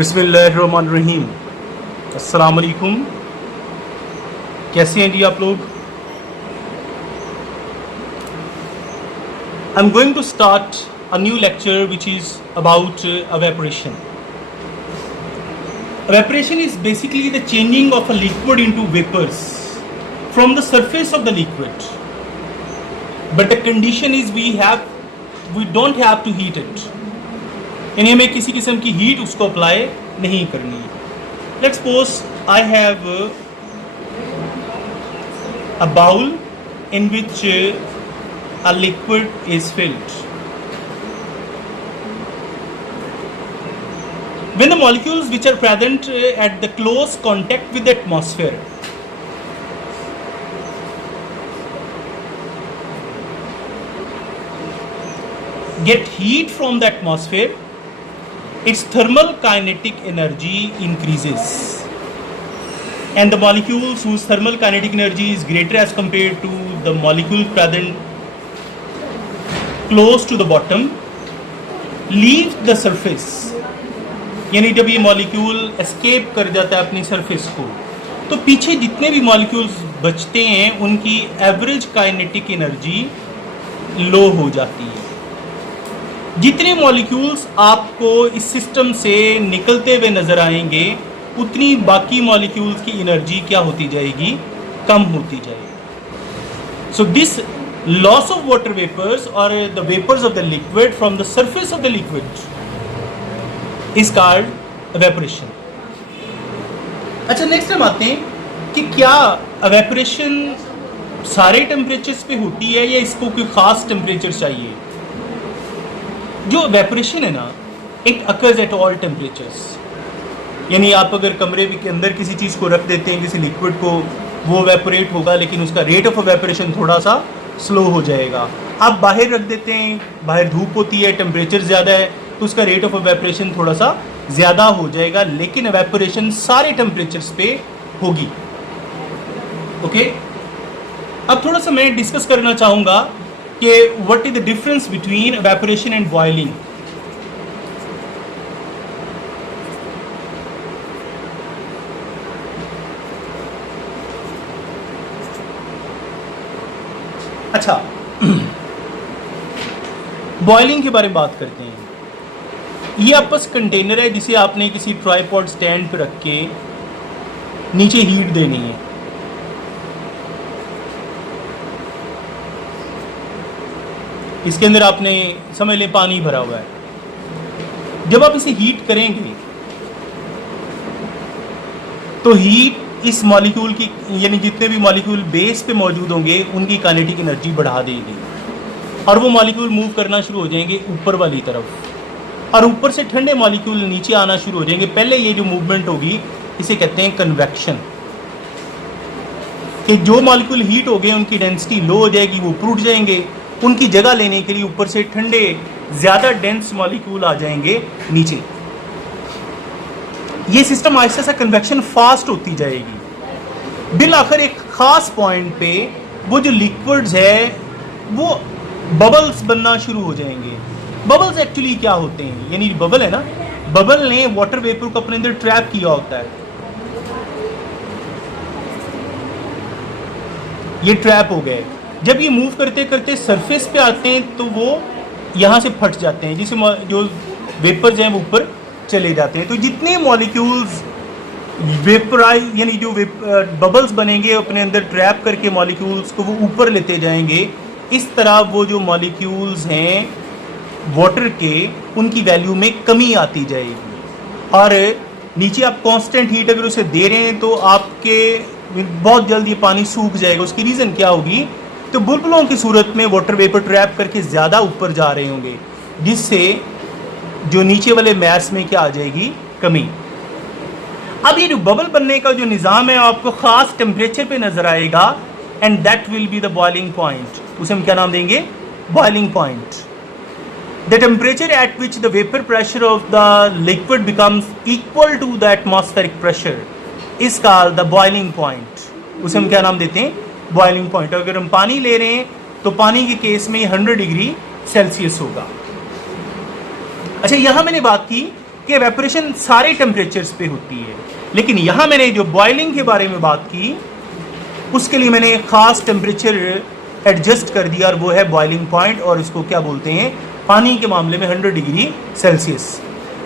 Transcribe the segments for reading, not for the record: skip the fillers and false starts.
बिस्मिल्लाहिर्रहमानिर्रहीम। अस्सलाम वालेकुम। कैसे हैं जी आप लोग? I am going to start a new lecture which is about evaporation. Evaporation is basically the changing of a liquid into vapors from the surface of the liquid. But the condition is we don't have to heat it. यानी हमें किसी किस्म की heat उसको apply नहीं करनी है। Let's suppose I have a bowl in which a liquid is filled. When the molecules which are present at the close contact with the atmosphere get heat from the atmosphere, its thermal kinetic energy increases, and the molecules whose thermal kinetic energy is greater as compared to the molecule present close to the bottom leave the surface. यानी जब ये molecule escape कर जाता है अपनी surface को, तो पीछे जितने भी मॉलिक्यूल्स बचते हैं उनकी एवरेज काइनेटिक एनर्जी लो हो जाती है। जितने मॉलिक्यूल्स आपको इस सिस्टम से निकलते हुए नज़र आएंगे उतनी बाकी मॉलिक्यूल्स की एनर्जी क्या होती जाएगी? कम होती जाएगी। So this loss of water vapours और the vapours of the liquid from the surface of the liquid is called evaporation. अच्छा, नेक्स्ट हम आते हैं कि क्या evaporation सारे टेम्परेचर्स पे होती है या इसको कोई ख़ास टेम्परेचर चाहिए? जो evaporation है ना, it occurs at all temperatures. यानी आप अगर कमरे के अंदर किसी चीज़ को रख देते हैं, किसी लिक्विड को, वो evaporate होगा लेकिन उसका रेट ऑफ evaporation थोड़ा सा स्लो हो जाएगा। आप बाहर रख देते हैं, बाहर धूप होती है, टेम्परेचर ज़्यादा है, तो उसका रेट ऑफ एवेपोरेशन थोड़ा सा ज़्यादा हो जाएगा, लेकिन एवेपोरेशन सारे टेम्परेचर्स पे होगी। ओके, अब थोड़ा सा मैं डिस्कस करना चाहूँगा कि what is the difference between evaporation and boiling. अच्छा, बॉइलिंग के बारे में बात करते हैं। ये आपस कंटेनर है जिसे आपने किसी ट्राइपॉड स्टैंड पर रख के नीचे हीट देनी है। इसके अंदर आपने समझ लें पानी भरा हुआ है। जब आप इसे हीट करेंगे तो हीट इस मॉलिक्यूल की, यानी जितने भी मॉलिक्यूल बेस पे मौजूद होंगे उनकी काइनेटिक एनर्जी बढ़ा देगी और वो मॉलिक्यूल मूव करना शुरू हो जाएंगे ऊपर वाली तरफ, और ऊपर से ठंडे मॉलिक्यूल नीचे आना शुरू हो जाएंगे। पहले ये जो मूवमेंट होगी इसे कहते हैं कन्वेक्शन, कि जो मॉलिक्यूल हीट हो गए उनकी डेंसिटी लो हो जाएगी, वो टूट जाएंगे, उनकी जगह लेने के लिए ऊपर से ठंडे ज़्यादा डेंस मॉलिक्यूल आ जाएंगे नीचे। ये सिस्टम आहिस्ता सा कन्वेक्शन फास्ट होती जाएगी। बिल आखिर एक ख़ास पॉइंट पे वो जो लिक्विड्स है वो बबल्स बनना शुरू हो जाएंगे। बबल्स एक्चुअली क्या होते हैं? यानी बबल है ना, बबल ने वाटर वेपर को अपने अंदर ट्रैप किया होता है। ये ट्रैप हो गए, जब ये मूव करते करते सरफेस पे आते हैं तो वो यहाँ से फट जाते हैं, जिससे जो वेपर्स हैं वो ऊपर चले जाते हैं। तो जितने मॉलिक्यूल्स वेपराइज, यानी जो बबल्स बनेंगे अपने अंदर ट्रैप करके मॉलिक्यूल्स को वो ऊपर लेते जाएंगे, इस तरह वो जो मॉलिक्यूल्स हैं वाटर के, उनकी वैल्यू में कमी आती जाएगी। और नीचे आप कांस्टेंट हीट अगर उसे दे रहे हैं तो आपके बहुत जल्द ये पानी सूख जाएगा। उसकी रीज़न क्या होगी? तो बुलबुलों की सूरत में वाटर वेपर ट्रैप करके ज़्यादा ऊपर जा रहे होंगे, जिससे जो नीचे वाले मैस में क्या आ जाएगी? कमी। अब ये जो बबल बनने का जो निज़ाम है आपको ख़ास टेम्परेचर पे नज़र आएगा, and that will be the boiling point. उसे हम क्या नाम देंगे? Boiling point. The temperature at which the vapor pressure of the liquid becomes equal to the atmospheric pressure is called the boiling point. उसे हम क्या नाम देते हैं? boiling point. अगर हम पानी ले रहे हैं तो पानी के केस में 100 डिग्री सेल्सियस होगा। अच्छा, यहाँ मैंने बात की कि एवेपोरेशन सारे टेम्परेचर्स पे होती है, लेकिन यहाँ मैंने जो बॉइलिंग के बारे में बात की उसके लिए मैंने ख़ास टेम्परेचर एडजस्ट कर दिया और वो है बॉइलिंग पॉइंट, और इसको क्या बोलते हैं पानी के मामले में 100 degree Celsius.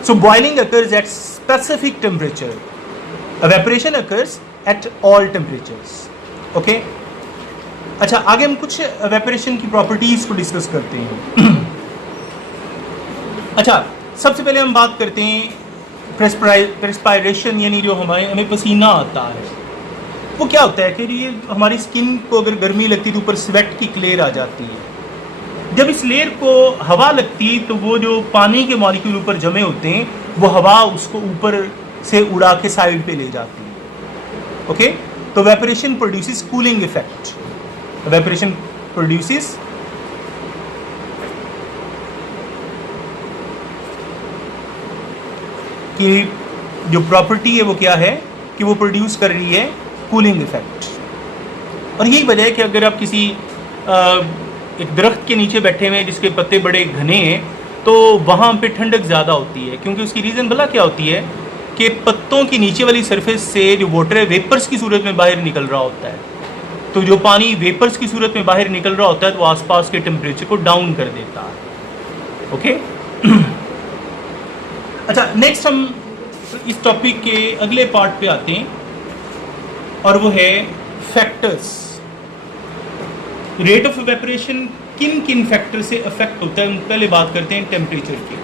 So boiling occurs at specific temperature, evaporation occurs at all temperatures. Okay, अच्छा आगे हम कुछ एवेपोरेशन की प्रॉपर्टीज़ को डिस्कस करते हैं। अच्छा, सबसे पहले हम बात करते हैं प्रेस्पायरेशन, यानी जो हमें पसीना आता है वो क्या होता है कि ये हमारी स्किन को अगर गर्मी लगती है तो ऊपर स्वेट की लेयर आ जाती है। जब इस लेयर को हवा लगती है तो वो जो पानी के मॉलिक्यूल ऊपर जमे होते हैं वो हवा उसको ऊपर से उड़ा के साइड पे ले जाती है। ओके, तो evaporation produces cooling effect, evaporation produces कि जो प्रॉपर्टी है वो क्या है कि वो प्रोड्यूस कर रही है कूलिंग इफेक्ट। और यही वजह है कि अगर आप किसी एक दरख्त के नीचे बैठे हुए हैं जिसके पत्ते बड़े घने हैं तो वहाँ पे ठंडक ज़्यादा होती है, क्योंकि उसकी रीज़न भला क्या होती है कि पत्तों की नीचे वाली सरफेस से जो वाटर है वेपर्स की सूरत में बाहर निकल रहा होता है, तो जो पानी वेपर्स की सूरत में बाहर निकल रहा होता है तो आसपास के टेम्परेचर को डाउन कर देता है। ओके, अच्छा नेक्स्ट हम इस टॉपिक के अगले पार्ट पे आते हैं और वो है फैक्टर्स। रेट ऑफ इवेपोरेशन किन किन फैक्टर से अफेक्ट होता है, पहले बात करते हैं टेम्परेचर की।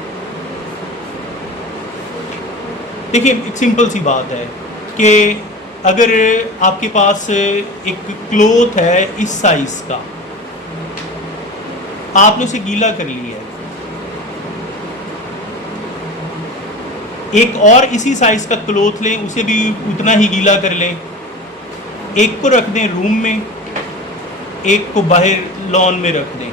देखिए एक सिंपल सी बात है कि अगर आपके पास एक क्लॉथ है इस साइज का, आपने उसे गीला कर लिया है, एक और इसी साइज का क्लॉथ लें उसे भी उतना ही गीला कर लें, एक को रख दें रूम में, एक को बाहर लॉन में रख दें,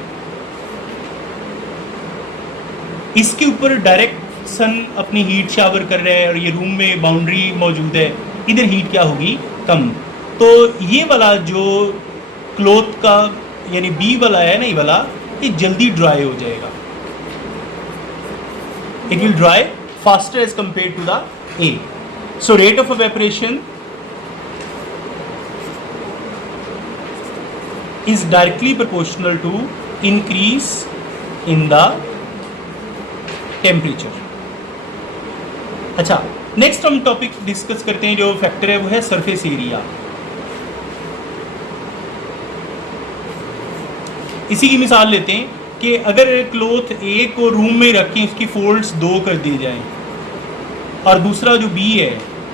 इसके ऊपर डायरेक्ट सन अपनी हीट शावर कर रहा है और ये रूम में बाउंड्री मौजूद है, इधर हीट क्या होगी कम। तो ये वाला जो क्लॉथ का यानी बी वाला है ना, ये वाला ये जल्दी ड्राई हो जाएगा, it will dry faster as compared to the A. So rate of evaporation is directly proportional to increase in the temperature. अच्छा, नेक्स्ट हम टॉपिक डिस्कस करते हैं, जो फैक्टर है वो है सरफेस एरिया। इसी की मिसाल लेते हैं कि अगर क्लॉथ ए को रूम में रखें, उसकी फोल्ड्स 2 कर दी जाएं और दूसरा जो बी है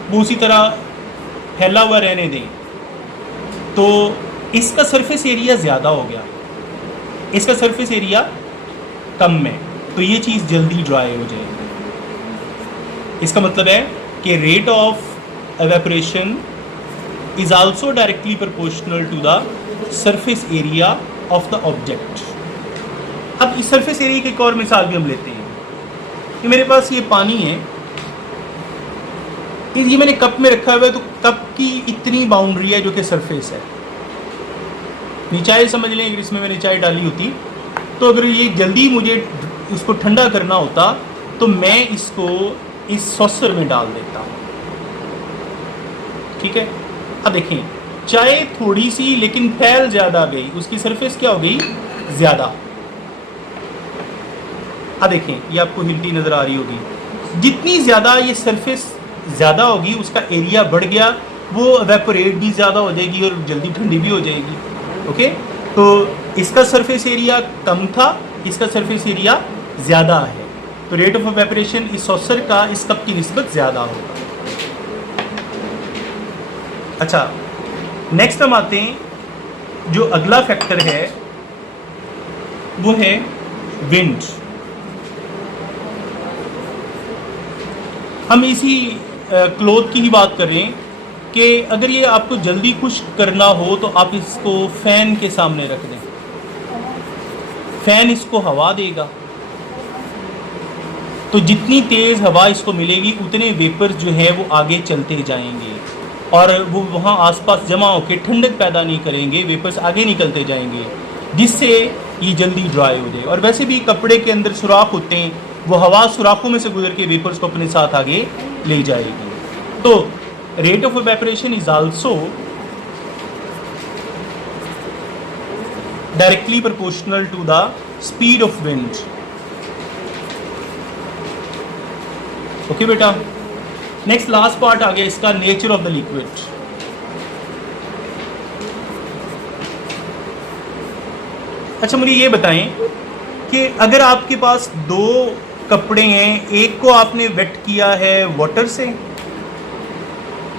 वो उसी तरह फैला हुआ रहने दें, तो इसका सरफेस एरिया ज़्यादा हो गया, इसका सरफेस एरिया कम है, तो ये चीज़ जल्दी ड्राई हो जाएगी। इसका मतलब है कि rate of evaporation is also directly proportional to the surface area of the object. अब इस सरफेस एरिया की एक और मिसाल भी हम लेते हैं कि मेरे पास ये पानी है, ये मैंने कप में रखा हुआ है, तो कप की इतनी बाउंड्री है जो कि सरफेस है। चाय समझ लें, अगर इसमें मैंने चाय डाली होती तो अगर ये जल्दी मुझे इसको ठंडा करना होता तो मैं इसको इस सॉसर में डाल देता हूँ। ठीक है, अब देखें चाय थोड़ी सी लेकिन फैल ज़्यादा गई, उसकी सरफेस क्या हो गई ज़्यादा। अब देखें ये आपको हिलती नज़र आ रही होगी, जितनी ज़्यादा ये सरफेस ज़्यादा होगी उसका एरिया बढ़ गया, वो एवेपोरेट भी ज़्यादा हो जाएगी और जल्दी ठंडी भी हो जाएगी। ओके, तो इसका सरफेस एरिया कम था, इसका सरफेस एरिया ज़्यादा है, तो रेट ऑफ एवेपोरेशन इस सॉसर का इस कप की निस्बत ज़्यादा होगा। अच्छा, नेक्स्ट हम आते हैं, जो अगला फैक्टर है वो है विंड। हम इसी क्लॉथ की ही बात कर रहे हैं कि अगर ये आपको जल्दी खुश्क करना हो तो आप इसको फ़ैन के सामने रख दें, फ़ैन इसको हवा देगा, तो जितनी तेज़ हवा इसको मिलेगी उतने वेपर्स जो है वो आगे चलते जाएंगे और वो वहाँ आसपास जमा होकर ठंडक पैदा नहीं करेंगे, वेपर्स आगे निकलते जाएंगे जिससे ये जल्दी ड्राई हो जाए। और वैसे भी कपड़े के अंदर सुराख होते हैं वो हवा सुराखों में से गुजर के वेपर्स को अपने साथ आगे ले जाएगी। तो rate of evaporation is also directly proportional to the speed of wind. Okay बेटा, नेक्स्ट लास्ट पार्ट आ गया इसका, नेचर ऑफ द लिक्विड। अच्छा मुझे ये बताएं कि अगर आपके पास दो कपड़े हैं, एक को आपने वेट किया है वाटर से,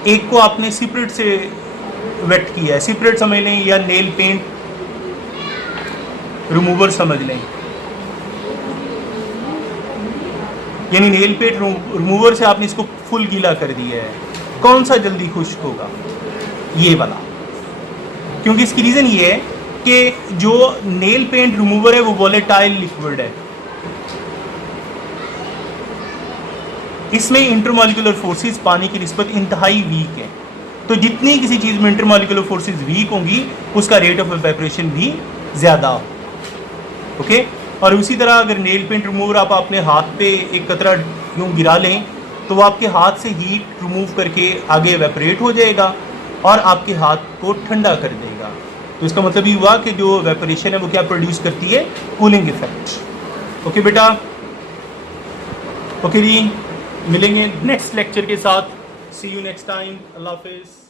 एक को आपने सिपरेट से वेट किया है, सिपरेट समझ लें या नेल पेंट रिमूवर समझ लें, यानी नेल पेंट रिमूवर से आपने इसको फुल गीला कर दिया है, कौन सा जल्दी खुश्क होगा? ये वाला। क्योंकि इसकी रीज़न ये है कि जो नेल पेंट रिमूवर है वो वोलेटाइल लिक्विड है, इसमें इंटरमॉलिक्यूलर फोर्सेस पानी की निस्बत इंतहाई वीक है। तो जितनी किसी चीज़ में इंटरमॉलिक्यूलर फोर्सेस वीक होंगी उसका रेट ऑफ इवेपोरेशन भी ज़्यादा हो। ओके, और उसी तरह अगर नेल पेंट रिमूवर आप अपने हाथ पे एक कतरा यूँ गिरा लें तो वो आपके हाथ से हीट रिमूव करके आगे इवेपोरेट हो जाएगा और आपके हाथ को ठंडा कर देगा। तो इसका मतलब ये हुआ कि जो इवेपोरेशन है वो क्या प्रोड्यूस करती है? Cooling effect. ओके बेटा, ओके जी, मिलेंगे नेक्स्ट लेक्चर के साथ। सी यू नेक्स्ट टाइम। अल्लाह हाफिज़।